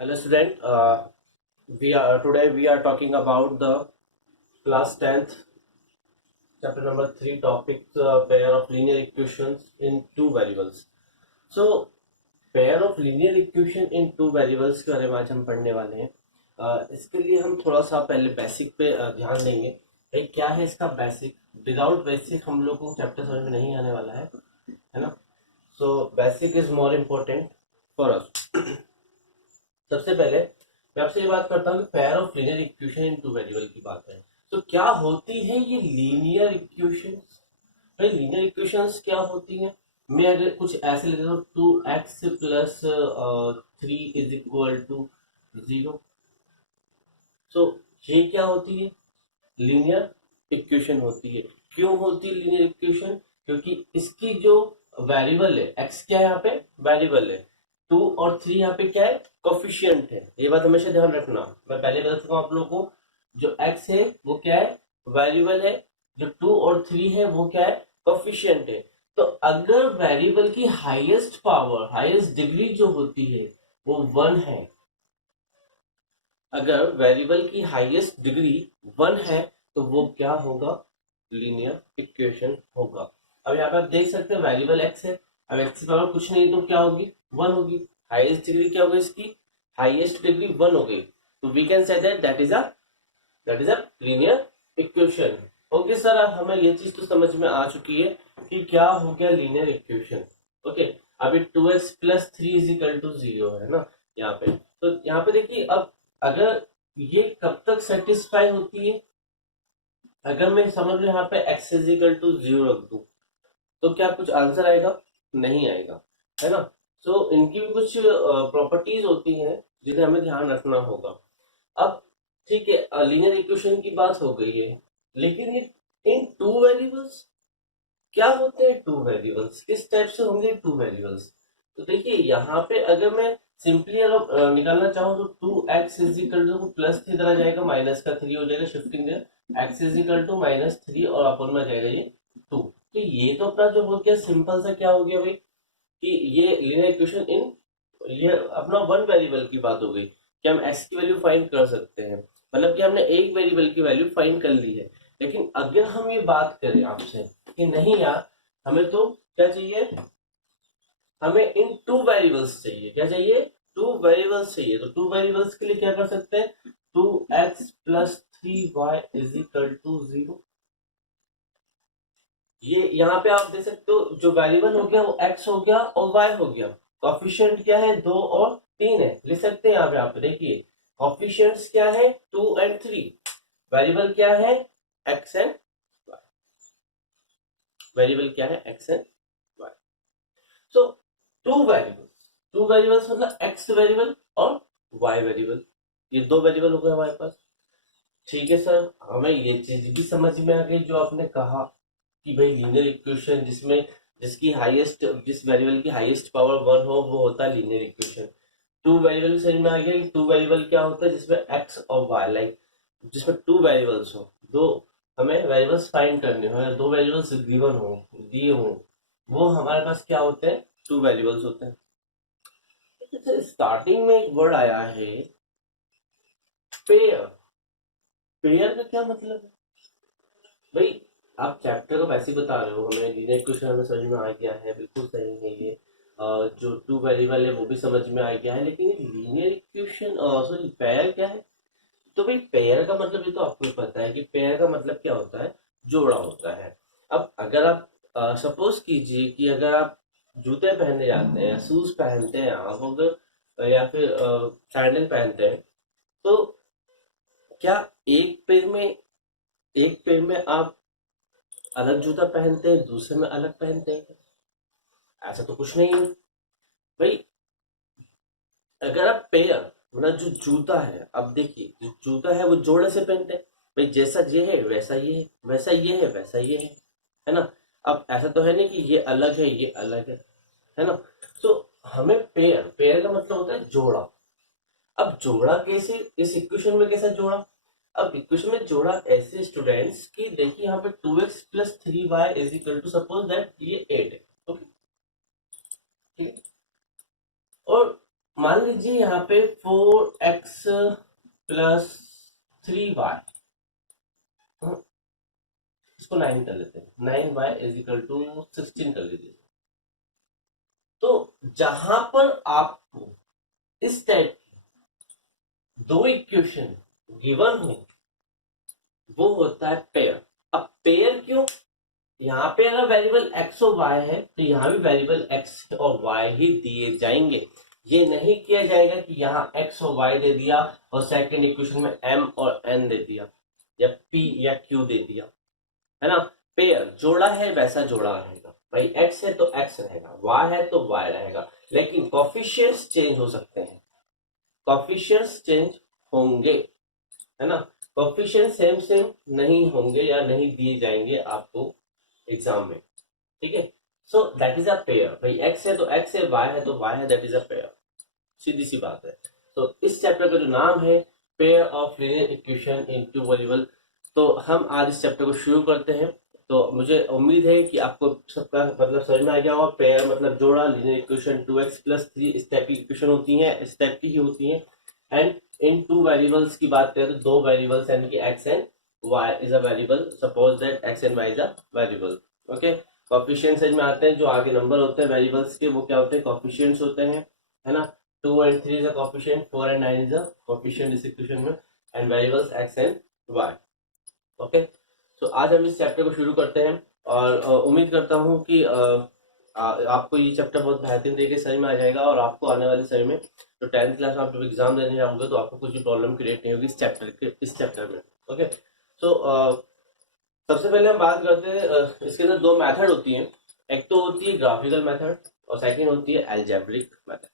Hello student, we are talking about the class 10th chapter number 3 topic pair of linear equations in two variables. So pair of linear equation in two variables के बारे में आज हम पढ़ने वाले हैं। इसके लिए हम थोड़ा सा पहले बेसिक पे ध्यान देंगे। भाई क्या है इसका बेसिक? विदाउट बेसिक हम लोग को चैप्टर समझ में नहीं आने वाला है ना। So basic is more important for us. सबसे पहले मैं आपसे ये बात करता हूँ कि pair of linear equation in two variable की बात है तो क्या होती है ये लीनियर इक्वेशंस? भाई लीनियर इक्वेशंस क्या होती हैं? मैं अगर कुछ ऐसे लेता हूँ 2x+3 = 0। सो ये क्या होती है? लीनियर इक्वेशन होती है। क्यों होती है लीनियर इक्वेशन? क्योंकि इसकी जो वेरिएबल है एक्स, क्या है यहाँ पे वेरिएबल है, 2 और 3 यहाँ पे क्या है कोफिशिएंट है। ये बात हमेशा ध्यान रखना। मैं पहले बता चुका हूँ आप लोगों को, जो एक्स है वो क्या है वेरिएबल है, जो 2 और 3 है वो क्या है कोफिशिएंट है। तो अगर वेरिएबल की हाईएस्ट पावर, हाईएस्ट डिग्री जो होती है वो 1 है, अगर वेरिएबल की हाईएस्ट डिग्री 1 है तो वो क्या होगा? लीनियर इक्वेशन होगा। अब यहाँ पे आप देख सकते हैं वेरिएबल एक्स है, अब एक्स की पावर कुछ नहीं तो क्या होगी 1 होगी। हाईएस्ट डिग्री क्या होगी इसकी? हाईएस्ट डिग्री 1 हो गई। तो we can say that is a linear equation. Okay sir, अब हमें ये चीज तो समझ में आ चुकी है कि क्या हो गया लीनियर इक्वेशन। ओके, अभी 2x+3 = 0 है ना यहाँ पे। तो यहाँ पे देखिए, अब अगर ये कब तक सेटिस्फाई होती है? अगर मैं समझ लो यहाँ पे x = 0 रख दूं तो क्या कुछ आंसर आएगा? नहीं आएगा, है ना। सो इनकी भी कुछ प्रॉपर्टीज होती हैं जिन्हें हमें ध्यान रखना होगा। अब ठीक है, लीनियर इक्वेशन की बात हो गई है, लेकिन ये इन टू वेरिएबल्स क्या होते हैं? टू वेरिएबल्स किस टाइप से होंगे टू वेरिएबल्स? तो देखिए यहाँ पे अगर मैं सिंपली अगर निकालना चाहूँ तो 2x +3 इधर आ जाएगा, -3 हो जाएगा, शिफ्टिंग देयर x = -3 और अपन में आ जाएगा ये 2। तो ये तो अपना जो हो गया सिंपल सा क्या हो गया भाई कि ये लीनियर इक्वेशन इन, ये अपना वन वेरिएबल की बात हो गई कि हम x की वैल्यू फाइंड कर सकते हैं। मतलब कि हमने एक वेरिएबल की वैल्यू फाइंड कर ली है। लेकिन अगर हम ये बात करें आपसे कि नहीं यार, हमें तो क्या चाहिए, हमें इन टू वेरिएबल्स चाहिए। क्या चाहिए? टू वेरिएबल्स चाहिए। तो टू वेरिएबल्स के लिए क्या कर सकते हैं? 2x+3y = 0। ये यहाँ पे आप देख सकते हो, जो वेरिएबल हो गया वो x हो गया और y हो गया। कॉफिशिएंट क्या है? 2 और 3 है। लिख सकते हैं यहाँ पे देखिए, कॉफिशिएंट्स क्या है? 2 और 3। वेरिएबल क्या है? x and y। वेरिएबल क्या है? x and y। So two variables मतलब x वेरिएबल और y वेरिएबल, ये दो वेरिएबल हो गए हमारे पास। ठीक है सर, हमें ये चीज भी समझ में आ गई जो आपने कहा कि भाई लीनियर इक्वेशन जिसमें जिस वेरिएबल की हाईएस्ट पावर 1 हो वो होता है लीनियर इक्वेशन। टू वेरिएबल समझ में आ गया कि टू वेरिएबल क्या होता है जिसमें एक्स और वाई, लाइक जिसमें टू वेरिएबल्स हो, दो हमें वेरिएबल्स फाइंड करने हो, दो वेरिएबल्स गिवन हो, दिए हो, वो हमारे पास क्या होते हैं? टू वेरिएबल्स होते हैं। अच्छा, स्टार्टिंग में एक वर्ड आया है पेयर। पेयर का क्या मतलब है भाई? आप चैप्टर को वैसे ही बता रहे हो, हमें लीनियर इक्वेशन हमें समझ में आ गया है, बिल्कुल सही है ये। जो टू वेरिएबल है वो भी समझ में आ गया है, लेकिन लीनियर इक्वेशन सॉरी पेयर क्या है? तो भाई पेयर का मतलब ये तो आपको पता है कि पेयर का मतलब क्या होता है? जोड़ा होता है। अब अगर आप सपोज कीजिए कि अगर आप जूते पहनने जाते हैं, शूज पहनते हैं आप, अगर या फिर सैंडल पहनते हैं, तो क्या एक पैर में आप अलग जूता पहनते हैं, दूसरे में अलग पहनते हैं? ऐसा तो कुछ नहीं है भाई। अगर आप पेयर मतलब जो जूता है, अब देखिए जो जूता है वो जोड़े से पहनते हैं भाई, जैसा ये है वैसा ये है, वैसा ये है वैसा ये है ना। अब ऐसा तो है नहीं कि ये अलग है ये अलग है ना। तो हमें पेयर, पेयर का मतलब होता है जोड़ा। अब जोड़ा कैसे इस इक्वेशन में, कैसा जोड़ा? अब इक्वेशन में जोड़ा ऐसे स्टूडेंट्स की देखिए, यहाँ पे 2x+3y = सपोज दैट ये 8 है। ओके, ठीक है। और मान लीजिए यहाँ पे 4x प्लस 3y, इसको 9 कर लेते हैं, 9y इज इक्वल टू 16 कर लीजिए। तो जहां पर आपको इस टाइप की दो इक्वेशन गिवन हो, वो होता है पेयर। अब पेयर क्यों? यहाँ पे अगर वेरिएबल x और y है तो यहाँ भी वेरिएबल x और y ही दिए जाएंगे। ये नहीं किया जाएगा कि यहाँ x और y दे दिया और सेकंड इक्वेशन में m और n दे दिया या p या q दे दिया, है ना। पेयर जोड़ा है वैसा जोड़ा रहेगा भाई, x है तो x रहेगा, y है तो y रहेगा, लेकिन कोफिशिएंट्स चेंज हो सकते हैं, कोफिशिएंट्स चेंज होंगे, है ना। कोफिशिएंट सेम सेम नहीं होंगे या नहीं दिए जाएंगे आपको एग्जाम में, ठीक है। So that is a pair, भाई x है तो x है, y है तो y है, दैट इज अ पेयर, सीधी सी बात है। तो इस चैप्टर का जो नाम है pair of linear equation in two variable, तो हम आज इस चैप्टर को शुरू करते हैं। तो मुझे उम्मीद है कि आपको सबका मतलब समझ में आ गया होगा। पेयर मतलब जोड़ा, लीनियर इक्वेशन 2x प्लस 3 इस टाइप की इक्वेशन होती है, इस टाइप की ही होती है। एंड इन टू वेरिएबल्स की बात करें तो दो वेरिएबल्स यानी कि x and y is a variable, suppose that x and y is a variable, okay. Coefficients में आते हैं, जो आगे नंबर होते हैं वेरिएबल्स के वो क्या होते हैं, कोफिशिएंट्स होते हैं, है ना। 2 and 3 is a coefficient, 4 and 9 is a coefficient इस इक्वेशन में, and variables x and y, okay. So आज हम इस चैप्टर को शुरू करते हैं और उम्मीद करता हूँ कि आपको ये चैप्टर बहुत बेहतरीन तरीके से समझ में आ जाएगा और आपको आने वाले समय में तो 10th क्लास में आप जब एग्जाम देने जाओगे तो आपको कुछ भी प्रॉब्लम क्रिएट नहीं होगी इस चैप्टर में, ओके। सो सबसे पहले हम बात करते हैं, इसके अंदर दो मेथड होती हैं, एक तो होती है ग्राफिकल मेथड और सेकेंड होती है अलजेब्रिक मेथड।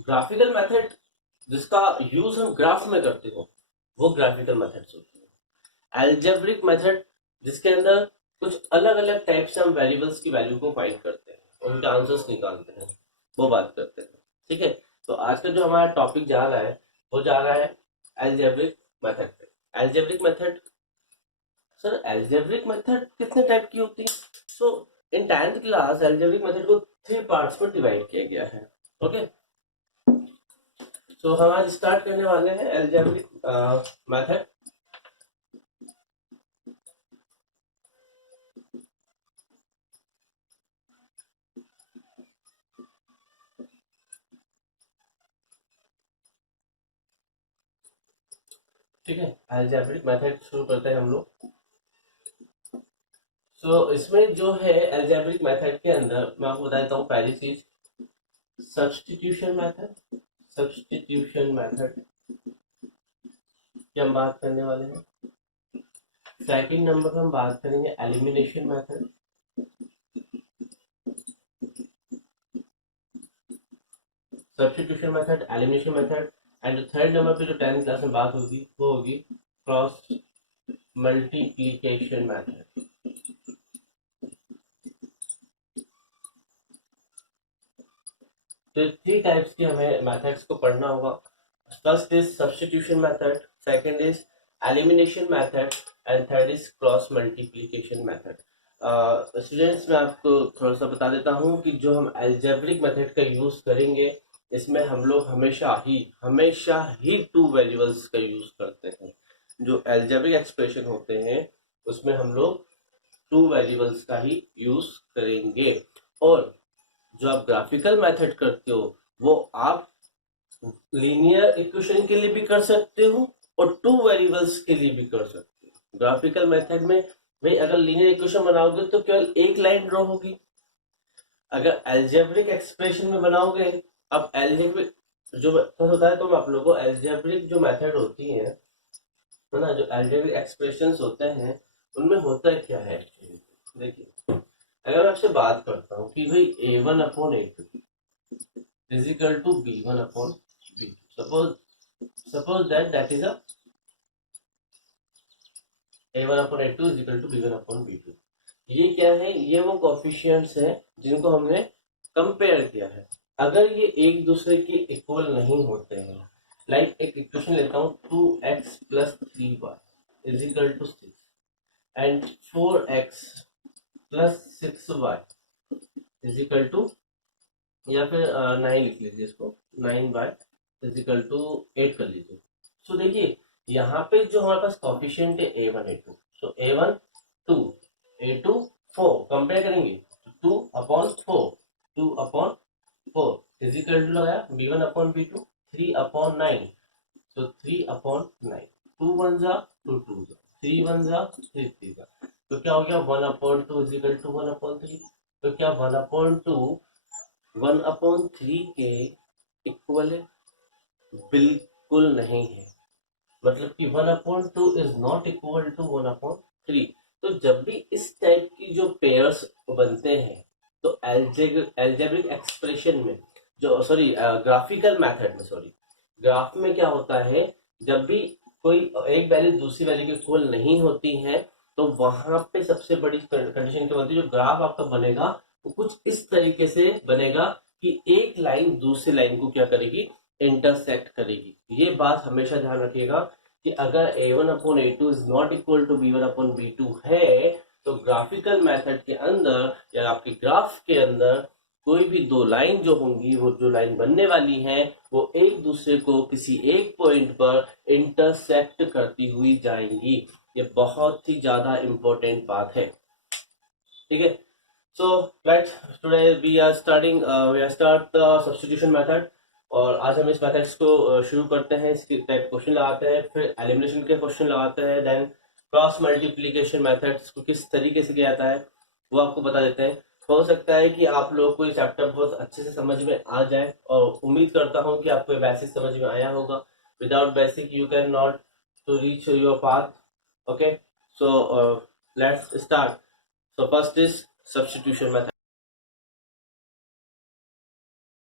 ग्राफिकल मेथड जिसका यूज हम ग्राफ में करते हो वो ग्राफिकल मेथड्स होती है। अलजेब्रिक मेथड जिसके अंदर कुछ अलग अलग टाइप से हम वेरिएबल्स की वैल्यू को फाइंड करते हैं, उनके आंसर्स निकालते हैं, वो बात करते हैं, ठीक है। तो आज का जो हमारा टॉपिक जा रहा है वो जा रहा है अलजेब्रिक मेथड पे। Algebraic method, sir algebraic method कितने टाइप की होती है? सो इन 10th क्लास अलजेब्रिक मेथड को 3 पार्ट्स में डिवाइड किया गया है, ओके। तो हम आज स्टार्ट करने वाले हैं अलजेब्रिक मेथड। ठीक है, अलजेब्रिक मेथड शुरू करते हैं हम लोग। इसमें जो है अलजेब्रिक मेथड के अंदर मैं आपको बता देता हूँ पहली चीज सब्स्टिट्यूशन मेथड। सब्स्टिट्यूशन मेथड की हम बात करने वाले हैं। सेकंड नंबर पर हम बात करेंगे elimination method. Substitution method, elimination method, and third number पे जो 10th क्लास में बात होगी वो होगी क्रॉस मल्टीप्लीकेशन मेथड। तो 3 टाइप्स की हमें मेथड्स को पढ़ना होगा। First is substitution method, second is elimination method and third is cross multiplication method. Students मैं आपको थोड़ा सा बता देता हूँ कि जो हम अलजेब्रिक मेथड का यूज करेंगे इसमें हम लोग हमेशा ही टू वेरिएबल्स का यूज करते हैं। जो अलजेब्रिक एक्सप्रेशन होते हैं उसमें हम लोग टू वेरिएबल्स का ही यूज करेंगे, और जो आप ग्राफिकल मेथड करते हो वो आप लीनियर इक्वेशन के लिए भी कर सकते हो और टू वेरिएबल्स के लिए भी कर सकते हो। ग्राफिकल मेथड में भाई अगर लीनियर इक्वेशन बनाओगे तो केवल एक लाइन ड्रॉ होगी, अगर एल्जेब्रिक एक्सप्रेशन में बनाओगे, अब एल्जेब्रिक जो मेथड होता है तो मैं आप लोगों को एल्जेब्रिक जो मेथड होती है ना, जो एल्जेब्रिक एक्सप्रेशंस होते हैं उनमें होता क्या है देखिए। अगर मैं आपसे बात करता हूँ कि भाई a1/a2 is equal to b1/b2, suppose that is a a1/a2 is equal to b1/b2। ये क्या है? ये वो कोफिशिएंट्स हैं जिनको हमने कंपेयर किया है। अगर ये एक दूसरे के इक्वल नहीं होते हैं, लाइक एक इक्वेशन लेता हूँ 2x plus 3y is equal to 6 and 4x plus 6y is equal to या फिर 9 लिख लीजिए इसको, 9 इजिकल टू 8 कर लीजिए। सो देखिए यहाँ पे जो हमारे पास कॉफिशिएंट है A1 A2, सो A1 2, A2 4, कंपेयर करेंगे 2/4, 2/4 इजिकल टू लगाया B1/B2 3/9, so 3/9, 2 1 जा 2 2 जा, 3 1 जा 3 3 जा, तो क्या हो गया 1/2 इजिकल टू 1/3। तो क्या 1/2 1/3 के इक्वल है? बिल्कुल नहीं है। मतलब कि 1/2 इज नॉट इक्वल टू 1/3। तो जब भी इस टाइप की जो पेयर्स बनते हैं तो एल्जेब्रिक एक्सप्रेशन में, जो सॉरी ग्राफिकल मेथड में, सॉरी ग्राफ में क्या होता है, जब भी कोई एक वैल्यू दूसरी वैल्यू के इक्वल नहीं होती है तो वहां पे सबसे बड़ी कंडीशन क्या बनती है, जो ग्राफ आपका बनेगा वो कुछ इस तरीके से बनेगा कि एक लाइन दूसरी लाइन को क्या करेगी, इंटरसेक्ट करेगी। ये बात हमेशा ध्यान रखिएगा कि अगर A1/A2 is not equal to B1/B2 है तो ग्राफिकल मेथड के अंदर या आपके ग्राफ के अंदर कोई भी दो लाइन जो होंगी, वो जो लाइन बनने वाली है वो एक दूसरे को किसी एक पॉइंट पर इंटरसेक्ट करती हुई जाएंगी। ये बहुत ही ज्यादा इंपॉर्टेंट बात है, ठीक है। So let's today we are start the substitution method, और आज हम इस मेथड्स को शुरू करते हैं। इसके टाइप क्वेश्चन लगाते हैं, फिर एलिमिनेशन के क्वेश्चन लगाते हैं, देन क्रॉस मल्टीप्लिकेशन मेथड्स को किस तरीके से किया जाता है वो आपको बता देते हैं। हो सकता है कि आप लोग को ये चैप्टर बहुत अच्छे से समझ में आ जाए, और उम्मीद करता हूँ कि आपको बेसिक समझ में आया होगा। Without basic you can not to reach your path, okay. So let's start. So first is substitution method.